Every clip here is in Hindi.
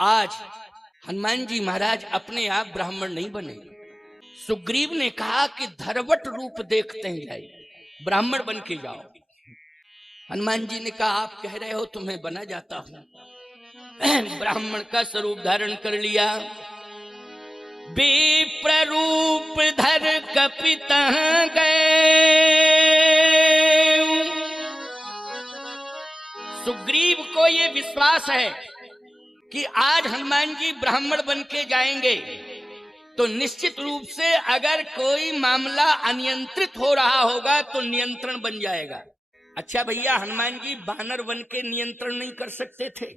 आज हनुमान जी महाराज अपने आप ब्राह्मण नहीं बने। सुग्रीव ने कहा कि धरवट रूप देखते हैं जाए, ब्राह्मण बन के जाओ। हनुमान जी ने कहा आप कह रहे हो तो मैं बना जाता हूं। ब्राह्मण का स्वरूप धारण कर लिया। विप्ररूप धर कपित गए। सुग्रीव को ये विश्वास है कि आज हनुमान जी ब्राह्मण बन के जाएंगे तो निश्चित रूप से अगर कोई मामला अनियंत्रित हो रहा होगा तो नियंत्रण बन जाएगा। अच्छा भैया, हनुमान जी बानर बन के नियंत्रण नहीं कर सकते थे?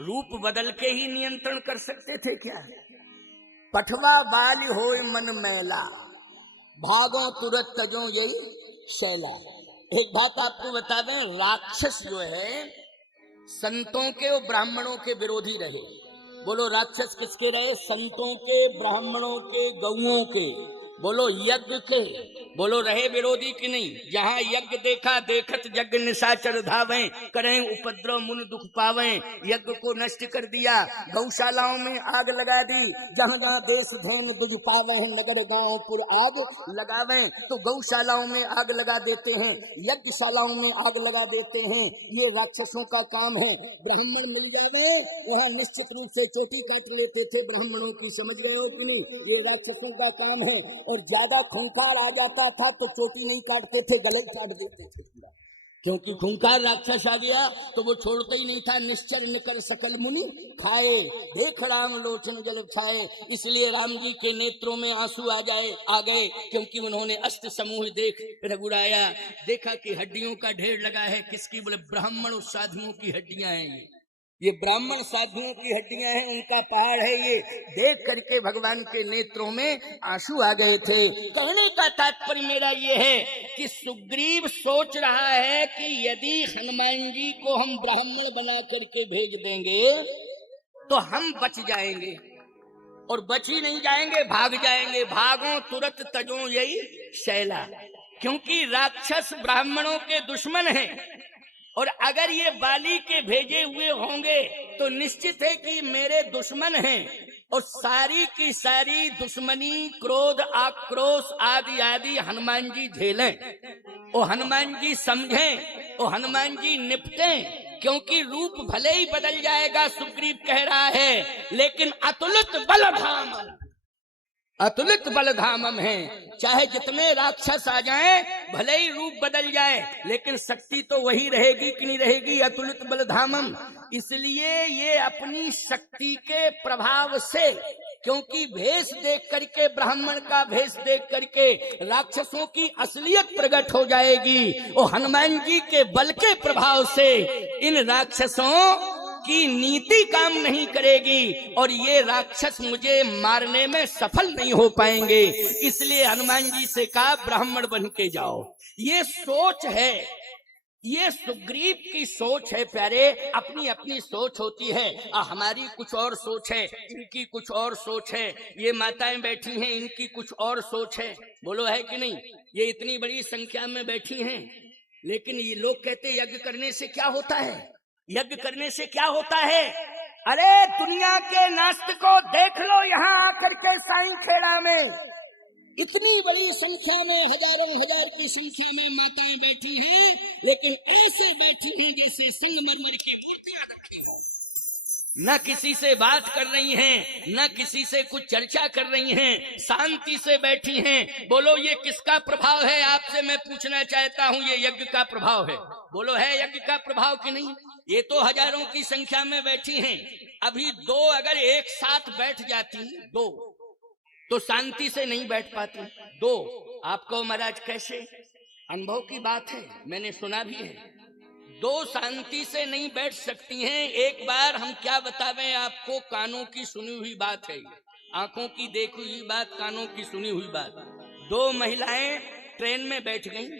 रूप बदल के ही नियंत्रण कर सकते थे क्या? पठवा बाल होय मन मैला, भागो तुरंत तजो यही शैला। एक बात आपको बता दें, राक्षस जो है संतों के और ब्राह्मणों के विरोधी रहे। बोलो राक्षस किसके रहे? संतों के, ब्राह्मणों के, गौओं के। बोलो यज्ञ के। बोलो रहे विरोधी की नहीं। जहां यज्ञ देखा देखत यज्ञ निशाचर धावें, करें उपद्रव मुन दुख पावें। यज्ञ को नष्ट कर दिया, गौशालाओं में आग लगा दी। जहां जहां देश धर्म दुख पावे हैं, नगर गांव पुर आग लगावे। तो गौशालाओं में आग लगा देते हैं, यज्ञशालाओं में आग लगा देते हैं। ये राक्षसों का काम है। ब्राह्मण मिल जावे वहां निश्चित रूप से चोटी काट लेते थे ब्राह्मणों की। समझ गए हो कि नहीं? ये राक्षसों का काम है। और ज्यादा खूंखार आ जाता था तो चोटी नहीं काटते थे, गले काट देते थे पूरा। क्योंकि खूंखार राक्षस आ गया तो वो छोड़ता ही नहीं था। निश्चर निकर सकल मुनि खाए, देख राम लोचन जल छाए। इसलिए राम जी के नेत्रों में आंसू आ गए क्योंकि उन्होंने अष्ट समूह देख रघुराया। देखा कि हड्डियों का ढेर लगा है। किसकी? बोले ब्राह्मण और साधुओं की हड्डियां हैं। ये ब्राह्मण साधुओं की हड्डियां हैं, उनका पहाड़ है। ये देख करके भगवान के नेत्रों में आंसू आ गए थे। कहने का तात्पर्य मेरा ये है कि सुग्रीव सोच रहा है कि यदि हनुमान जी को हम ब्राह्मण बना करके भेज देंगे तो हम बच जाएंगे। और बच ही नहीं जाएंगे, भाग जाएंगे। भागो तुरंत तजो यही शैला। क्योंकि राक्षस ब्राह्मणों के दुश्मन हैं। और अगर ये बाली के भेजे हुए होंगे तो निश्चित है कि मेरे दुश्मन हैं। और सारी की सारी दुश्मनी, क्रोध, आक्रोश आदि आदि हनुमान जी झेलें और हनुमान जी समझें और हनुमान जी निपटें। क्योंकि रूप भले ही बदल जाएगा, सुग्रीव कह रहा है, लेकिन अतुलित बलधाम, अतुलित बलधामम है। चाहे जितने राक्षस आ जाएं, भले ही रूप बदल जाए, लेकिन शक्ति तो वही रहेगी कि नहीं रहेगी? अतुलित बलधामम। इसलिए ये अपनी शक्ति के प्रभाव से, क्योंकि भेष देख करके, ब्राह्मण का भेष देख करके राक्षसों की असलियत प्रकट हो जाएगी। और हनुमान जी के बल के प्रभाव से इन राक्षसों की नीति काम नहीं करेगी और ये राक्षस मुझे मारने में सफल नहीं हो पाएंगे। इसलिए हनुमान जी से कहा ब्राह्मण बन के जाओ। ये सोच है, ये सुग्रीव की सोच है प्यारे। अपनी अपनी सोच होती है। हमारी कुछ और सोच है, इनकी कुछ और सोच है। ये माताएं बैठी हैं, इनकी कुछ और सोच है। बोलो है कि नहीं? ये इतनी बड़ी संख्या में बैठी हैं, लेकिन ये लोग कहते यज्ञ करने से क्या होता है? यज्ञ करने से क्या होता है? अरे दुनिया के नास्तिकों देख लो, यहाँ आकर के साईं खेड़ा में इतनी बड़ी संख्या में, हजारों हजार की संख्या में माताएं बैठी हैं, लेकिन ऐसे बैठी हैं जैसे संगमरमर की मूर्तियां रखी हो। न किसी से बात कर रही हैं, न किसी से कुछ चर्चा कर रही हैं, शांति से बैठी हैं। बोलो ये किसका प्रभाव है? आपसे मैं पूछना चाहता हूँ। ये यज्ञ का प्रभाव है। बोलो है यज्ञ का प्रभाव कि नहीं? ये तो हजारों की संख्या में बैठी हैं। अभी दो अगर एक साथ बैठ जाती, दो तो शांति से नहीं बैठ पाती। दो आपको महाराज कैसे? अनुभव की बात है, मैंने सुना भी है। दो शांति से नहीं बैठ सकती हैं। एक बार हम क्या बतावें आपको, कानों की सुनी हुई बात है। आंखों की देखी हुई बात, कानों की सुनी हुई बात। दो महिलाएं ट्रेन में बैठ गईं।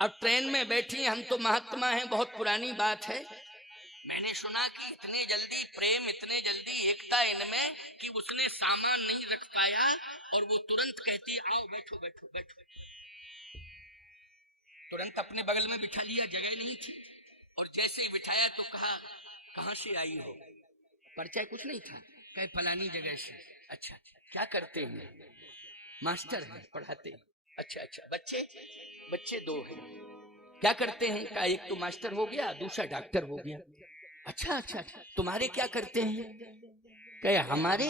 अब ट्रेन में बैठी, हम तो महात्मा हैं, बहुत पुरानी बात है। मैंने सुना कि इतने जल्दी प्रेम, इतने जल्दी एकता इनमें कि उसने सामान नहीं रख पाया और वो तुरंत कहती आओ बैठो बैठो बैठो। तुरंत अपने बगल में बिठा लिया, जगह नहीं थी। और जैसे ही बिठाया तो कहा कहां से आई हो? परिचय कुछ नहीं था, कहे फलानी जगह से। अच्छा, क्या करते हैं? मास्टर है, पढ़ाते हैं। अच्छा, बच्चे 2 हैं। क्या करते हैं? कहा एक तो मास्टर हो गया, दूसरा डॉक्टर हो गया। अच्छा, तुम्हारे क्या करते हैं? कहे हमारे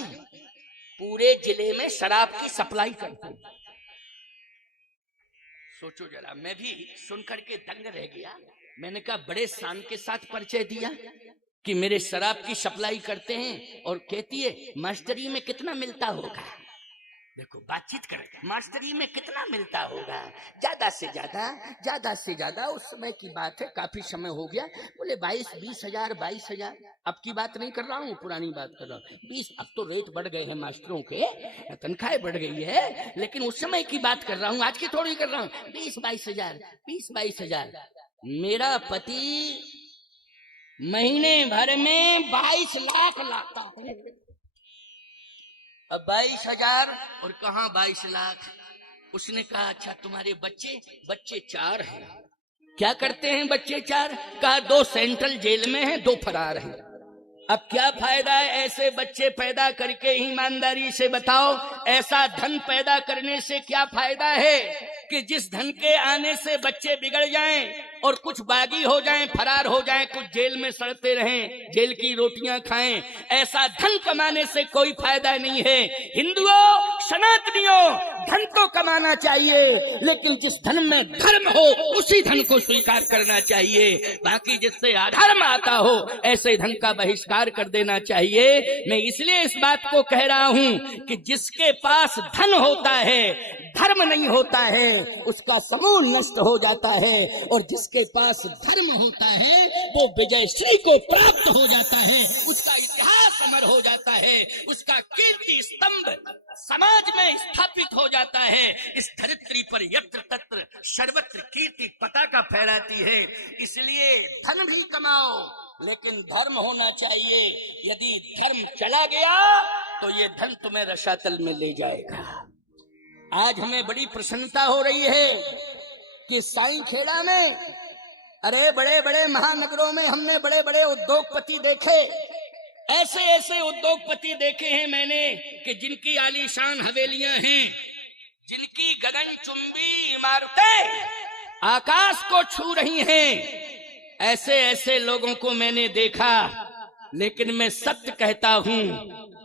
पूरे जिले में शराब की सप्लाई करते हैं। सोचो जरा, मैं भी सुन करके दंग रह गया। मैंने कहा बड़े शान के साथ परिचय दिया कि मेरे शराब की सप्लाई करते हैं, और कहती है मास्टरी में कितना मिलता होगा। देखो, बातचीत कर, मास्टरी में कितना मिलता होगा? ज्यादा से ज्यादा उस समय की बात है, काफी समय हो गया, बोले 22 हजार 22 हजार। अब की बात नहीं कर रहा हूँ, पुरानी बात कर रहा हूँ। 20, अब तो रेट बढ़ गए हैं मास्टरों के, तनख्वाहें बढ़ गई है, लेकिन उस समय की बात कर रहा हूँ, आज की थोड़ी कर रहा हूँ। 20-22 हजार, 20-22 हजार। मेरा पति महीने भर में 22 लाख लाता है। अब 22 हजार और कहाँ 22 लाख। उसने कहा अच्छा तुम्हारे बच्चे 4 हैं। क्या करते हैं बच्चे 4? कहा 2 सेंट्रल जेल में हैं, 2 फरार हैं। अब क्या फायदा है ऐसे बच्चे पैदा करके? ईमानदारी से बताओ, ऐसा धन पैदा करने से क्या फायदा है कि जिस धन के आने से बच्चे बिगड़ जाएं और कुछ बागी हो जाएं, फरार हो जाएं, कुछ जेल में सड़ते रहें, जेल की रोटियां खाएं। ऐसा धन कमाने से कोई फायदा नहीं है। हिंदुओं, सनातनियों, धन तो कमाना चाहिए, लेकिन जिस धन में धर्म हो उसी धन को स्वीकार करना चाहिए। बाकी जिससे अधर्म आता हो ऐसे धन का बहिष्कार कर देना चाहिए। मैं इसलिए इस बात को कह रहा हूं कि जिसके पास धन होता है, धर्म नहीं होता है, उसका समूह नष्ट हो जाता है, और जिसके पास धर्म होता है वो विजय श्री को प्राप्त हो जाता है, उसका इतिहास अमर हो जाता है, उसका कीर्ति स्तंभ समाज में स्थापित हो जाता है। इस धरित्री पर यत्र तत्र सर्वत्र कीर्ति पताका फहराती है। इसलिए धन भी कमाओ, लेकिन धर्म होना चाहिए। यदि धर्म चला गया तो ये धन तुम्हें रसातल में ले जाएगा। आज हमें बड़ी प्रसन्नता हो रही है कि साईं खेड़ा में, अरे बड़े बड़े महानगरों में हमने बड़े बड़े उद्योगपति देखे। ऐसे उद्योगपति देखे हैं मैंने कि जिनकी आलीशान हवेलियां हैं, जिनकी गगनचुंबी इमारतें आकाश को छू रही हैं। ऐसे लोगों को मैंने देखा, लेकिन मैं सत्य कहता हूं,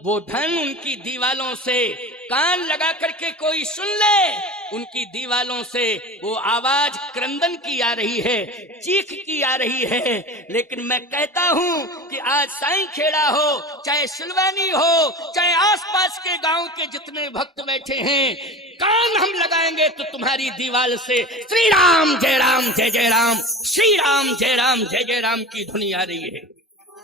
वो धन उनकी दीवालों से, कान लगा करके कोई सुन ले, उनकी दीवालों से वो आवाज क्रंदन की आ रही है, चीख की आ रही है। लेकिन मैं कहता हूं कि आज साईं खेड़ा हो, चाहे सिलवानी हो, चाहे आसपास के गांव के जितने भक्त बैठे हैं, कान हम लगाएंगे तो तुम्हारी दीवाल से श्री राम जय राम जय जय राम, श्री राम जय राम जय जय राम की ध्वनि आ रही है,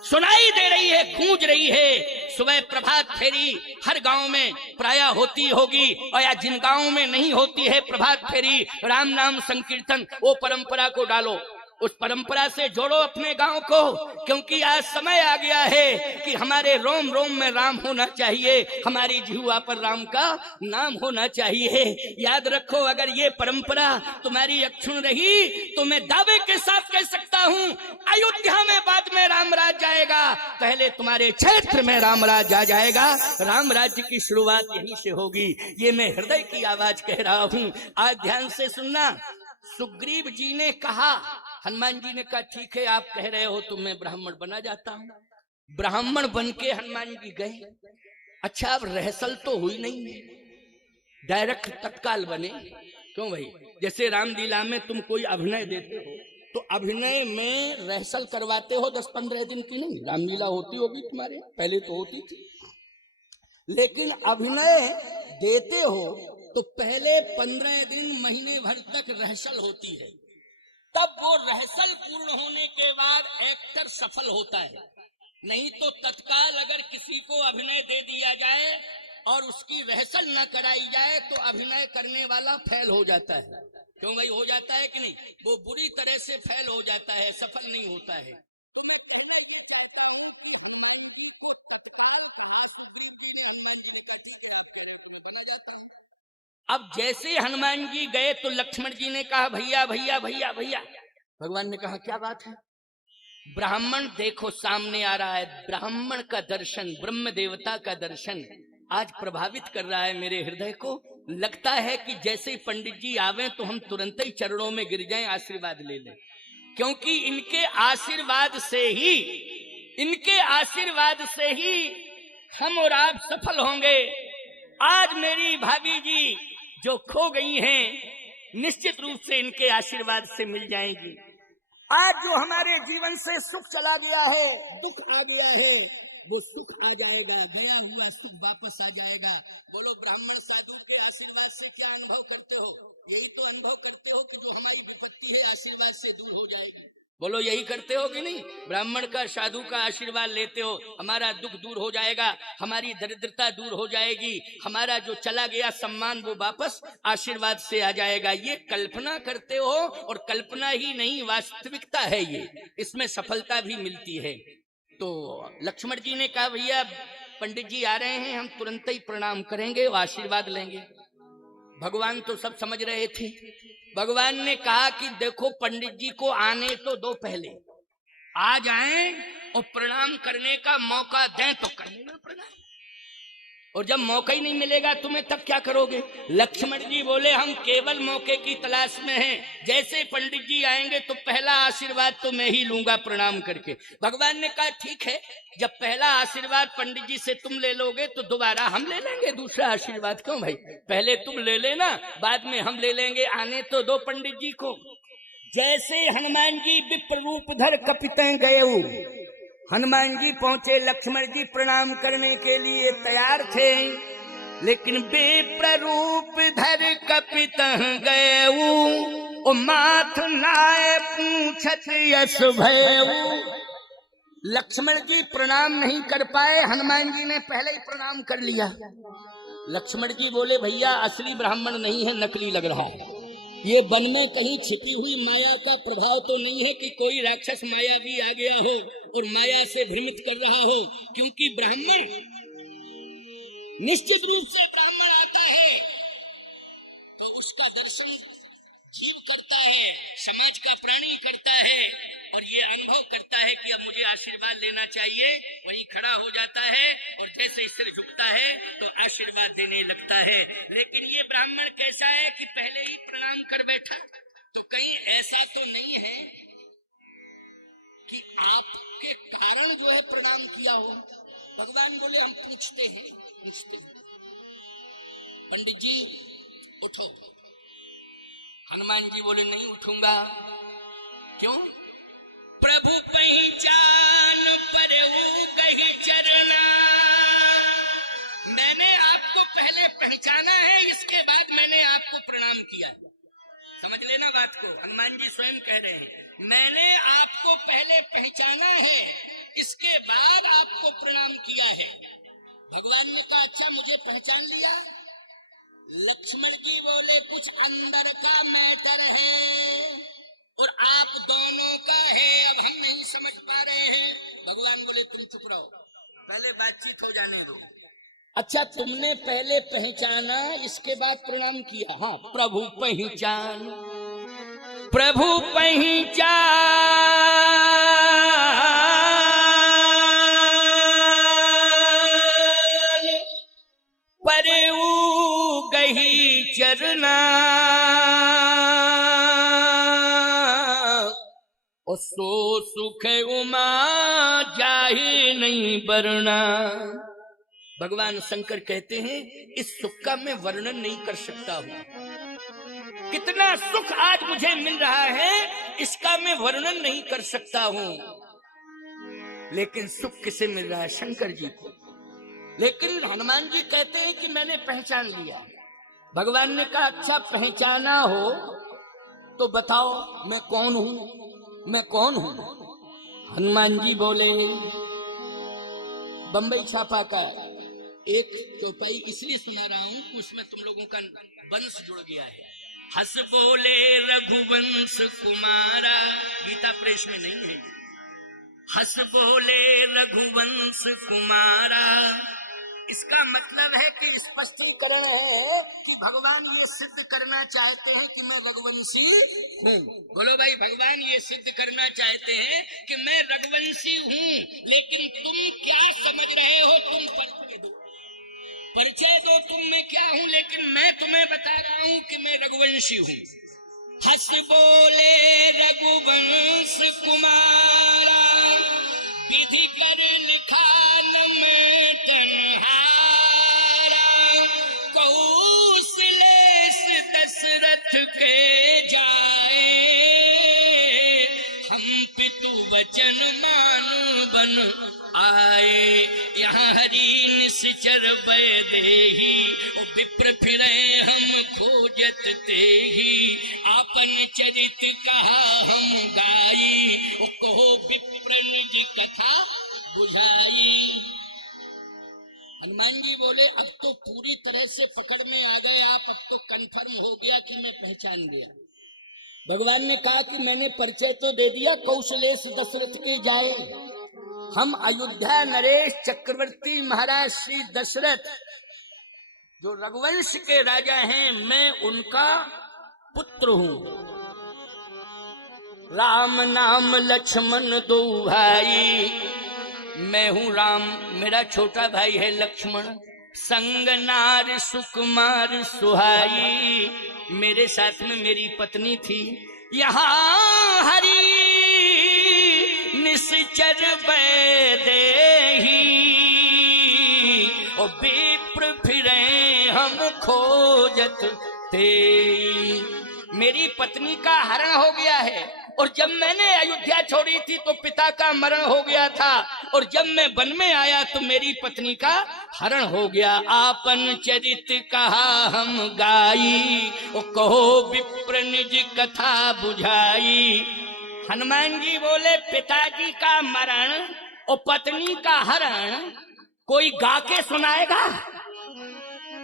सुनाई दे रही है, गूंज रही है। सुबह प्रभात फेरी हर गांव में प्राय होती होगी, और या जिन गांवों में नहीं होती है प्रभात फेरी, राम नाम संकीर्तन, वो परंपरा को डालो, उस परंपरा से जोड़ो अपने गांव को, क्योंकि आज समय आ गया है कि हमारे रोम रोम में राम होना चाहिए, हमारी जिह्वा पर राम का नाम होना चाहिए। याद रखो, अगर ये परंपरा तुम्हारी अक्षुण रही तो मैं दावे के साथ कह सकता हूं, अयोध्या में बाद में राम राज जाएगा, पहले तुम्हारे क्षेत्र में राम राज आ जाएगा। राम राज्य की शुरुआत यहीं से होगी। ये मैं हृदय की आवाज कह रहा हूं। आज ध्यान से सुनना। सुग्रीव जी ने कहा, हनुमान जी ने कहा ठीक है आप कह रहे हो तो मैं ब्राह्मण बना जाता हूं। ब्राह्मण बन के हनुमान जी गए। अच्छा, अब रहसल तो हुई नहीं, डायरेक्ट तत्काल बने। क्यों भाई? जैसे रामलीला में तुम कोई अभिनय देते हो तो अभिनय में रहसल करवाते हो 10-15 दिन की, नहीं रामलीला होती होगी तुम्हारे, पहले तो होती थी, लेकिन अभिनय देते हो तो पहले 15 दिन महीने भर तक रहसल होती है। तब वो रहसल पूर्ण होने के बाद एक्टर सफल होता है। नहीं तो तत्काल अगर किसी को अभिनय दे दिया जाए और उसकी रहसल न कराई जाए तो अभिनय करने वाला फेल हो जाता है। क्यों भाई? हो जाता है कि नहीं? वो बुरी तरह से फेल हो जाता है, सफल नहीं होता है। अब जैसे हनुमान जी गए तो लक्ष्मण जी ने कहा भैया भैया भैया भैया। भगवान ने कहा क्या बात है? ब्राह्मण देखो सामने आ रहा है, ब्राह्मण का दर्शन, ब्रह्म देवता का दर्शन आज प्रभावित कर रहा है मेरे हृदय को। लगता है कि जैसे ही पंडित जी आवे तो हम तुरंत ही चरणों में गिर जाएं, आशीर्वाद ले लें, क्योंकि इनके आशीर्वाद से ही हम और आप सफल होंगे। आज मेरी भाभी जी जो खो गई हैं निश्चित रूप से इनके आशीर्वाद से मिल जाएंगी। आज जो हमारे जीवन से सुख चला गया है, दुख आ गया है, वो सुख आ जाएगा, गया हुआ सुख वापस आ जाएगा। बोलो, ब्राह्मण साधु के आशीर्वाद से क्या अनुभव करते हो? यही तो अनुभव करते हो कि जो हमारी विपत्ति है आशीर्वाद से दूर हो जाएगी। बोलो, यही करते हो कि नहीं? ब्राह्मण का साधु का आशीर्वाद लेते हो, हमारा दुख दूर हो जाएगा, हमारी दरिद्रता दूर हो जाएगी, हमारा जो चला गया सम्मान वो वापस आशीर्वाद से आ जाएगा। ये कल्पना करते हो, और कल्पना ही नहीं वास्तविकता है ये, इसमें सफलता भी मिलती है। तो लक्ष्मण जी ने कहा, भैया पंडित जी आ रहे हैं, हम तुरंत ही प्रणाम करेंगे और आशीर्वाद लेंगे। भगवान तो सब समझ रहे थे। भगवान ने कहा कि देखो, पंडित जी को आने तो दो, पहले आ जाएं और प्रणाम करने का मौका दें तो कर लेना प्रणाम, और जब मौका ही नहीं मिलेगा तुम्हें तब क्या करोगे? लक्ष्मण जी बोले, हम केवल मौके की तलाश में हैं, जैसे पंडित जी आएंगे तो पहला आशीर्वाद तो मैं ही लूंगा प्रणाम करके। भगवान ने कहा, ठीक है, जब पहला आशीर्वाद पंडित जी से तुम ले लोगे तो दोबारा हम ले लेंगे दूसरा आशीर्वाद। क्यों भाई, पहले तुम ले लेना, बाद में हम ले लेंगे, आने तो दो पंडित जी को। जैसे हनुमान जी विप्र रूप धर कपितें गए, हनुमान जी पहुंचे, लक्ष्मण जी प्रणाम करने के लिए तैयार थे, लेकिन विप्र रूप धर कपितें गए, माथ लाए पूछत यश भयऊ। लक्ष्मण जी प्रणाम नहीं कर पाए, हनुमान जी ने पहले ही प्रणाम कर लिया। लक्ष्मण जी बोले, भैया असली ब्राह्मण नहीं है, नकली लग रहा है, ये वन में कहीं छिपी हुई माया का प्रभाव तो नहीं है कि कोई राक्षस माया भी आ गया हो और माया से भ्रमित कर रहा हो, क्योंकि ब्राह्मण निश्चित रूप से ब्राह्मण आता है तो उसका दर्शन जीव करता है, समाज का प्राणी करता है, और ये अनुभव करता है कि अब मुझे आशीर्वाद लेना चाहिए, वहीं खड़ा हो जाता है और जैसे सिर झुकता है तो आशीर्वाद देने लगता है। लेकिन ये ब्राह्मण कैसा है कि पहले ही प्रणाम कर बैठा। तो कहीं ऐसा तो नहीं है कि आपके कारण जो है प्रणाम किया हो? भगवान बोले, हम पूछते हैं। पंडित जी उठो। हनुमान जी बोले, नहीं उठूंगा। क्यों? प्रभु पहचान परहु गहि चरना, मैंने आपको पहले पहचाना है, इसके बाद मैंने आपको प्रणाम किया। समझ लेना बात को, हनुमान जी स्वयं कह रहे हैं, मैंने आपको पहले पहचाना है, इसके बाद आपको प्रणाम किया है। भगवान ने कहा, अच्छा मुझे पहचान लिया? लक्ष्मण जी बोले, कुछ अंदर का मैटर है और आप दोनों का है, अब हम नहीं समझ पा रहे हैं। भगवान बोले, तुम चुप रहो, पहले बातचीत हो जाने दो। अच्छा, तुमने पहले पहचाना, इसके बाद प्रणाम किया? हाँ, प्रभु पहचान, प्रभु पहचान परऊ गही चरना, और सो सुख उमा जाहि नहीं बरना। भगवान शंकर कहते हैं, इस सुख का मैं वर्णन नहीं कर सकता हूं। कितना सुख आज मुझे मिल रहा है, इसका मैं वर्णन नहीं कर सकता हूं। लेकिन सुख किसे मिल रहा है? शंकर जी को। लेकिन हनुमान जी कहते हैं कि मैंने पहचान लिया। भगवान ने कहा, अच्छा पहचाना हो तो बताओ मैं कौन हूं, मैं कौन हूं? हनुमान जी बोले, बंबई छापा का एक चौपाई इसलिए सुना रहा हूं कि उसमें तुम लोगों का वंश जुड़ गया है। हंस बोले रघुवंश कुमारा, गीता प्रेस में नहीं है। हंस बोले रघुवंश कुमारा, इसका मतलब है कि स्पष्टीकरण है कि भगवान ये सिद्ध करना चाहते हैं कि मैं रघुवंशी हूँ। बोलो भाई, भगवान ये सिद्ध करना चाहते हैं कि मैं रघुवंशी हूँ। लेकिन तुम क्या समझ रहे हो? तुम परिचय दो तुम मैं क्या हूँ, लेकिन मैं तुम्हें बता रहा हूँ कि मैं रघुवंशी हूँ। हंस बोले रघुवंश कुमारा, विधि कर लिखा न मेटनहारा। कौशलेश दशरथ के जाए, हम पितु वचन मान बन आए। यहाँ हरि निश्चर वैदेही, विप्र फिरे हम खोजत तेही। आपन चरित कहा हम गाई, कहो विप्र निज कथा बुझाई। हनुमान जी बोले अब तो पूरी तरह से पकड़ में आ गए आप, अब तो कंफर्म हो गया कि मैं पहचान गया। भगवान ने कहा कि मैंने परिचय तो दे दिया, कौशलेश दशरथ के जाए। हम अयोध्या नरेश चक्रवर्ती महाराज श्री दशरथ जो रघुवंश के राजा हैं, मैं उनका पुत्र हूँ। राम नाम लक्ष्मण दो भाई, मैं हूँ राम, मेरा छोटा भाई है लक्ष्मण। संग नार सुकुमार सुहाई, मेरे साथ में मेरी पत्नी थी। यहाँ हरि निश्चर वैदेही, और विप्र फिरे हम खोजत तेई। मेरी पत्नी का हरण हो गया है, और जब मैंने अयोध्या छोड़ी थी तो पिता का मरण हो गया था, और जब मैं वन में आया तो मेरी पत्नी का हरण हो गया। आपन चरित कहा हम गाई, ओ कहो विप्र निज कथा बुझाई। हनुमान जी बोले पिताजी का मरण और पत्नी का हरण कोई गा के सुनाएगा?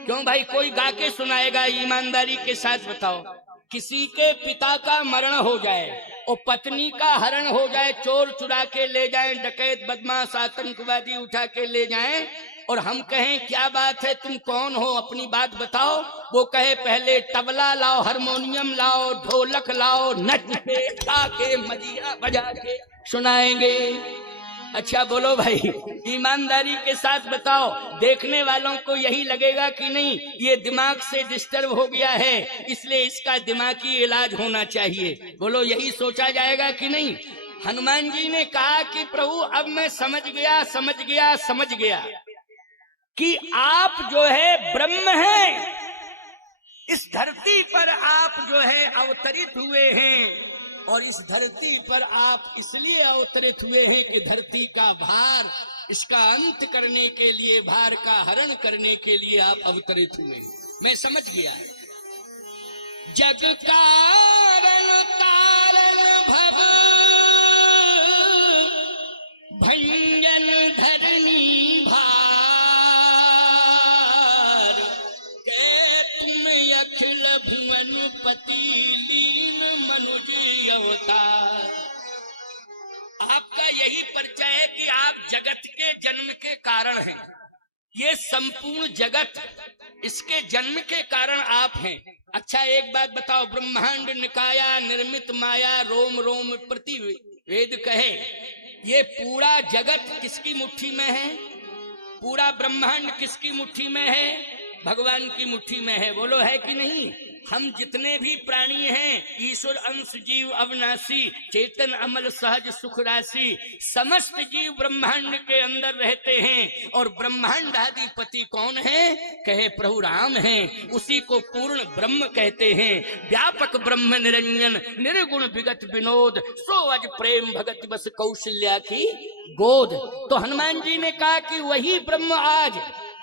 क्यों भाई, कोई गा के सुनाएगा? ईमानदारी के साथ बताओ, किसी के पिता का मरण हो जाए और पत्नी का हरण हो जाए, चोर चुरा के ले जाएं, डकैत बदमाश आतंकवादी उठा के ले जाएं, और हम कहें क्या बात है, तुम कौन हो, अपनी बात बताओ। वो कहे पहले तबला लाओ, हारमोनियम लाओ, ढोलक लाओ, नच के गा के मजीरा बजा के सुनाएंगे। अच्छा बोलो भाई, ईमानदारी के साथ बताओ, देखने वालों को यही लगेगा कि नहीं ये दिमाग से डिस्टर्ब हो गया है, इसलिए इसका दिमागी इलाज होना चाहिए। बोलो यही सोचा जाएगा कि नहीं? हनुमान जी ने कहा कि प्रभु अब मैं समझ गया कि आप जो है ब्रह्म हैं, इस धरती पर आप जो है अवतरित हुए हैं, और इस धरती पर आप इसलिए अवतरित हुए हैं कि धरती का भार, इसका अंत करने के लिए, भार का हरण करने के लिए आप अवतरित हुए हैं। मैं समझ गया। जग कारण तारण भव, भंजन धरनी भार, के तुम अखिल भुवन पति लीन मनुज अवतार। आपका यही परिचय है कि आप जगत के जन्म के कारण हैं। ये संपूर्ण जगत, इसके जन्म के कारण आप हैं। अच्छा एक बात बताओ, ब्रह्मांड निकाया निर्मित माया, रोम रोम प्रति वेद कहे, ये पूरा जगत किसकी मुट्ठी में है? पूरा ब्रह्मांड किसकी मुट्ठी में है? भगवान की मुट्ठी में है। बोलो है कि नहीं? हम जितने भी प्राणी हैं, ईश्वर अंश जीव अविनाशी, चेतन अमल सहज सुख राशि, समस्त जीव ब्रह्मांड के अंदर रहते हैं। और ब्रह्मांड आदिपति कौन है? कहे प्रभु राम हैं। उसी को पूर्ण ब्रह्म कहते हैं। व्यापक ब्रह्म निरंजन, निर्गुण विगत विनोद, सो अज प्रेम भगत बस कौशल्या की गोद। तो हनुमान जी ने कहा कि वही ब्रह्म आज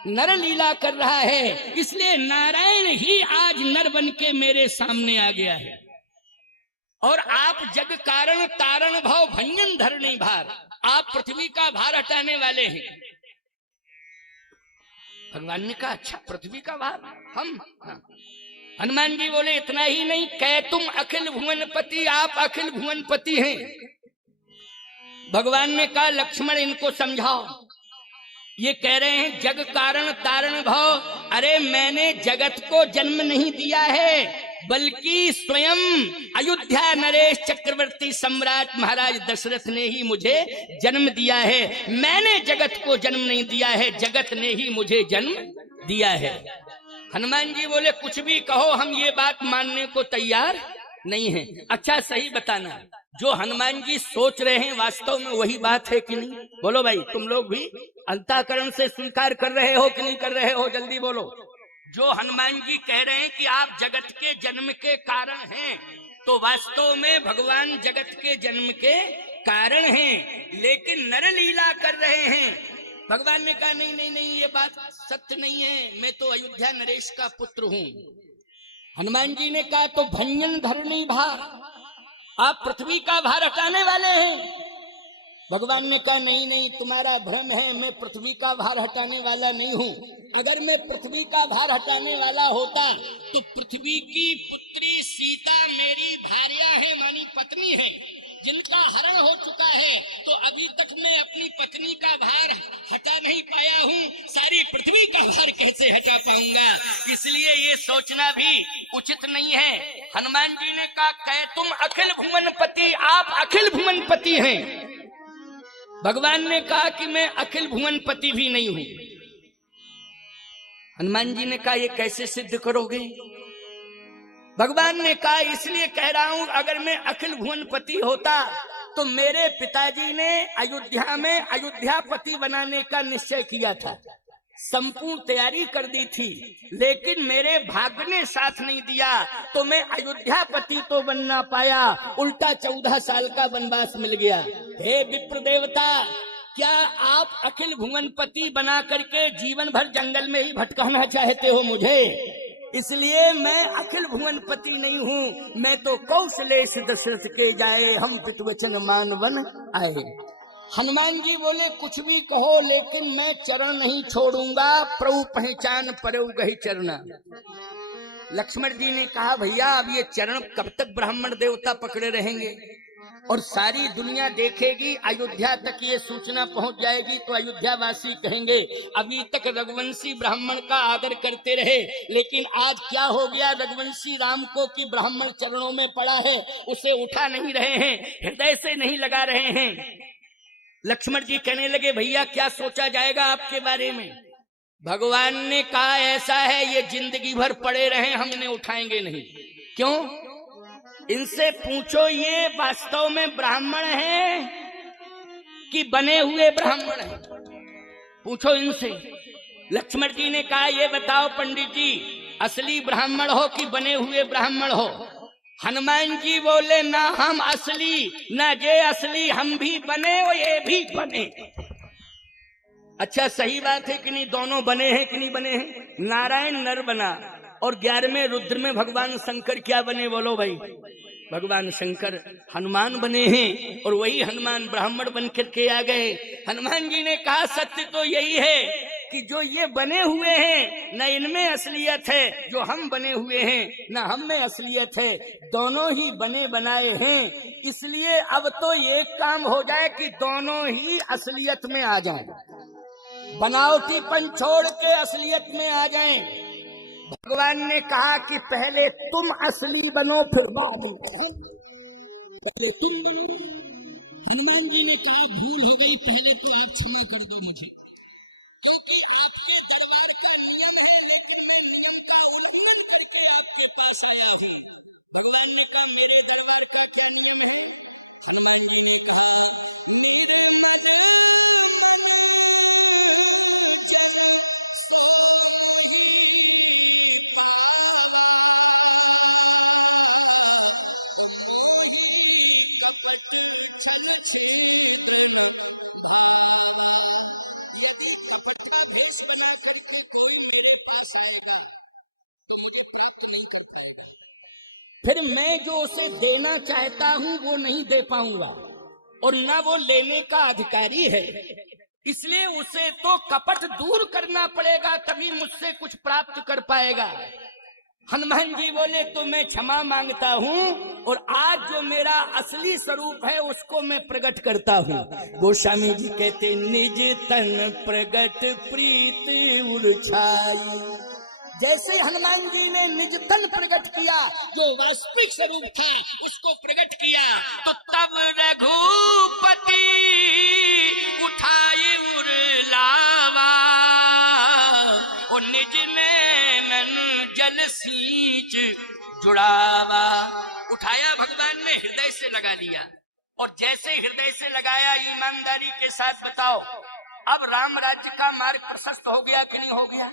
नर लीला कर रहा है, इसलिए नारायण ही आज नर बन के मेरे सामने आ गया है। और आप जग कारण तारण भाव भंजन धरनी भार, आप पृथ्वी का भार हटाने वाले हैं। भगवान ने कहा अच्छा पृथ्वी का भार हम? हनुमान जी बोले इतना ही नहीं, कह तुम अखिल भुवनपति, आप अखिल भुवनपति हैं। भगवान ने कहा लक्ष्मण इनको समझाओ। ये कह रहे हैं जग कारण तारण भव। अरे मैंने जगत को जन्म नहीं दिया है, बल्कि स्वयं अयोध्या नरेश चक्रवर्ती सम्राट महाराज दशरथ ने ही मुझे जन्म दिया है। मैंने जगत को जन्म नहीं दिया है, जगत ने ही मुझे जन्म दिया है। हनुमान जी बोले कुछ भी कहो, हम ये बात मानने को तैयार नहीं है। अच्छा सही बताना, जो हनुमान जी सोच रहे हैं वास्तव में वही बात है कि नहीं? बोलो भाई, तुम लोग भी अंतःकरण से स्वीकार कर रहे हो कि नहीं कर रहे हो? जल्दी बोलो। जो हनुमान जी कह रहे हैं कि आप जगत के जन्म के कारण हैं, तो वास्तव में भगवान जगत के जन्म के कारण हैं, लेकिन नर लीला कर रहे हैं। भगवान ने कहा नहीं नहीं नहीं, ये बात सत्य नहीं है, मैं तो अयोध्या नरेश का पुत्र हूँ। हनुमान जी ने कहा तो भंजन धरणी भार, आप पृथ्वी का भार हटाने वाले हैं। भगवान ने कहा नहीं नहीं, तुम्हारा भ्रम है, मैं पृथ्वी का भार हटाने वाला नहीं हूँ। अगर मैं पृथ्वी का भार हटाने वाला होता तो पृथ्वी की पुत्री सीता मेरी भार्या है, मानी पत्नी है, जिनका हरण हो चुका है, तो अभी तक मैं अपनी पत्नी का भार हटा नहीं पाया हूँ, सारी पृथ्वी का भार कैसे हटा पाऊंगा? इसलिए ये सोचना भी उचित नहीं है। हनुमान जी ने कहा कह तुम अखिल भुवनपति, आप अखिल भुवनपति हैं। भगवान ने कहा कि मैं अखिल भुवनपति भी नहीं हूं। हनुमान जी ने कहा ये कैसे सिद्ध करोगे? भगवान ने कहा इसलिए कह रहा हूं, अगर मैं अखिल भुवनपति होता तो मेरे पिताजी ने अयोध्या में अयोध्यापति बनाने का निश्चय किया था, संपूर्ण तैयारी कर दी थी, लेकिन मेरे भाग्य ने साथ नहीं दिया, तो मैं अयोध्यापति तो बन ना पाया, उल्टा 14 साल का वनवास मिल गया। हे विप्र देवता, क्या आप अखिल भुवनपति बना करके जीवन भर जंगल में ही भटकाना चाहते हो मुझे? इसलिए मैं अखिल भुवनपति नहीं हूँ, मैं तो कौशलेश दशरथ के जाए, हम पितवचन मान वन आए। हनुमान जी बोले कुछ भी कहो, लेकिन मैं चरण नहीं छोड़ूंगा, प्रभु पहचान परऊ गही चरना। लक्ष्मण जी ने कहा भैया अब ये चरण कब तक ब्राह्मण देवता पकड़े रहेंगे, और सारी दुनिया देखेगी, अयोध्या तक ये सूचना पहुंच जाएगी, तो अयोध्या वासी कहेंगे अभी तक रघुवंशी ब्राह्मण का आदर करते रहे, लेकिन आज क्या हो गया रघुवंशी राम को कि ब्राह्मण चरणों में पड़ा है, उसे उठा नहीं रहे हैं, हृदय से नहीं लगा रहे हैं। लक्ष्मण जी कहने लगे भैया क्या सोचा जाएगा आपके बारे में? भगवान ने कहा ऐसा है, ये जिंदगी भर पड़े रहे, हम इन्हें उठाएंगे नहीं। क्यों? इनसे पूछो ये वास्तव में ब्राह्मण हैं कि बने हुए ब्राह्मण हैं, पूछो इनसे। लक्ष्मण जी ने कहा ये बताओ पंडित जी, असली ब्राह्मण हो कि बने हुए ब्राह्मण हो? हनुमान जी बोले ना हम असली ना ये असली, हम भी बने और ये भी बने। अच्छा सही बात है कि नहीं? दोनों बने हैं कि नहीं बने हैं? नारायण नर बना और 11वें रुद्र में भगवान शंकर क्या बने? बोलो भाई, भगवान शंकर हनुमान बने हैं, और वही हनुमान ब्राह्मण बन करके आ गए। हनुमान जी ने कहा सत्य तो यही है कि जो ये बने हुए हैं न इनमें असलियत है, जो हम बने हुए हैं न हम में असलियत है, दोनों ही बने बनाए हैं। इसलिए अब तो ये काम हो जाए कि दोनों ही असलियत में आ जाएं, बनावटीपन छोड़ के असलियत में आ जाएं। भगवान ने कहा कि पहले तुम असली बनो फिर बाद में पहले तुम बनो। हनुमान जी ने कहा भूल हो गई, पहले तो आप क्षमा कर दो मुझे। फिर मैं जो उसे देना चाहता हूं वो नहीं दे पाऊंगा, और ना वो लेने का अधिकारी है, इसलिए उसे तो कपट दूर करना पड़ेगा, तभी मुझसे कुछ प्राप्त कर पाएगा। हनुमान जी बोले तो मैं क्षमा मांगता हूँ और आज जो मेरा असली स्वरूप है उसको मैं प्रकट करता हूँ। गोस्वामी जी कहते निज तन प्रकट प्रीत उड़छाई। जैसे हनुमान जी ने निज तन प्रकट किया, जो वास्तविक स्वरूप था उसको प्रकट किया, तो तब रघुपति उठाए उरलावा और निज नैनन जल सींच जुड़ावा। उठाया भगवान ने, हृदय से लगा लिया, और जैसे हृदय से लगाया, ईमानदारी के साथ बताओ अब राम राज्य का मार्ग प्रशस्त हो गया कि नहीं हो गया?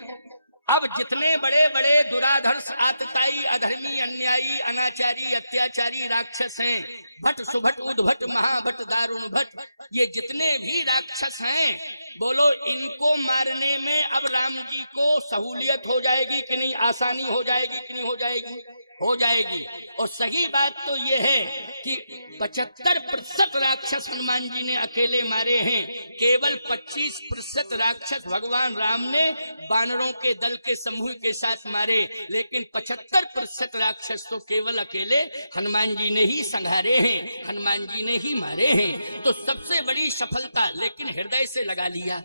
अब जितने बड़े बड़े दुराधर्ष, आतताई, अधर्मी, अन्यायी, अनाचारी, अत्याचारी राक्षस हैं, भट, सुभट, उद्भट, महाभट, दारुण भट, ये जितने भी राक्षस हैं, बोलो इनको मारने में अब राम जी को सहूलियत हो जाएगी कि नहीं, आसानी हो जाएगी कि नहीं हो जाएगी? हो जाएगी। और सही बात तो यह है कि 75% राक्षस हनुमान जी ने अकेले मारे हैं, केवल 25% राक्षस भगवान राम ने बानरों के दल के समूह के साथ मारे, लेकिन 75% राक्षस तो केवल अकेले हनुमान जी ने ही संहारे हैं, हनुमान जी ने ही मारे हैं। तो सबसे बड़ी सफलता, लेकिन हृदय से लगा लिया।